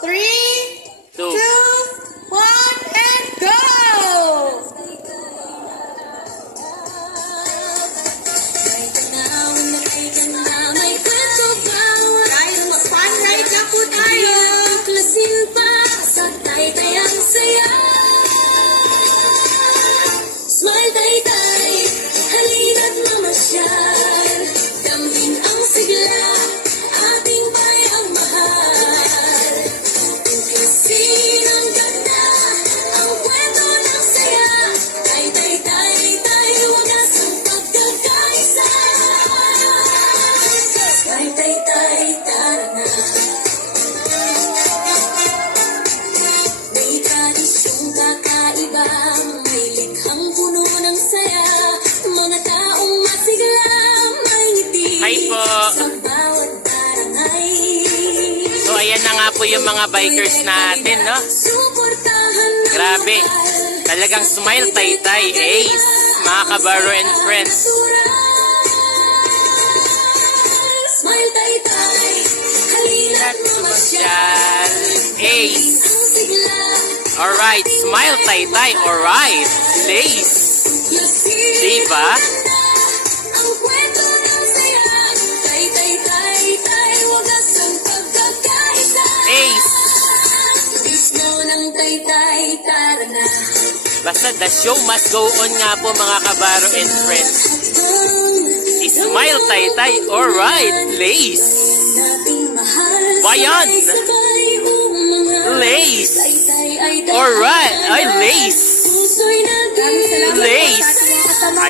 3, 2, 2. 1, and go! Guys, mag-fun ride na po tayo! Smile tay-tay, halina't mamasyal. Damhin ang sigla, ating bayang mahal. Kasi ng ganda, ang kwento ng saya. Tay-tay-tay-tay, wagas ang pagkakaisa. Tay-tay-tay, tara na. May tradisyong kakaiba, may likhang puno ng saya. Mga taong masigla, may ngiti Hi po. sa bawat barangay. So ayan na nga po yung mga bikers natin, no? Suportahan ng Grabe. mahal. Talagang smile tay-tay, ace, mga kabaro and friends. Smile tay-tay, halina't mamasyal. Ace. Ang sigla, Alright, smile tay-tay, alright. Lace. Diba? ang kwento ng saya. Tay-tay-tay-tay, wagas ang pagkakaisa. Ace. Mismo ng tay-tay, tara na. Basta the show must go on nga po mga kabaro and friends. Smile tay-tay, alright. Lace. Nating mahal, Bayan. sabay umangat. Lace. Tay-tay ay dahil Alright, ay lace. puso'y nag-iisa. Maraming salamat po Lace. sa ating mga kasama.